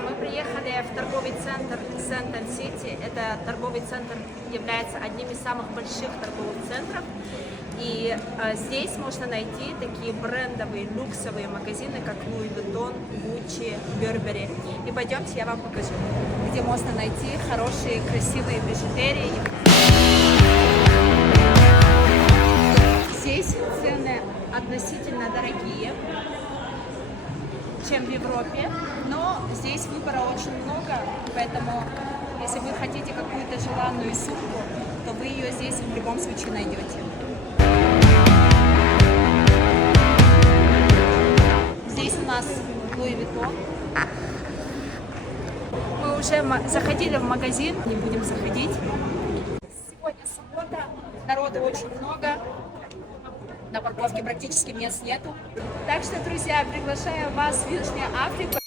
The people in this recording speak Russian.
друзья, мы приехали в торговый центр Сент-Энн-Сити. Это торговый центр является одним из самых больших торговых центров. И здесь можно найти такие брендовые, люксовые магазины, как Louis Vuitton, Gucci, Burberry. И пойдемте, я вам покажу, где можно найти хорошие, красивые бижутерии. Здесь цены относительно дорогие, чем в Европе, но здесь выбора очень много, поэтому если вы хотите какую-то желанную сумку, то вы ее здесь в любом случае найдете. Здесь у нас Louis Vuitton. Мы уже заходили в магазин, не будем заходить. Сегодня суббота, народу очень много. На парковке практически мест нету. Так что, друзья, приглашаю вас в Южную Африку.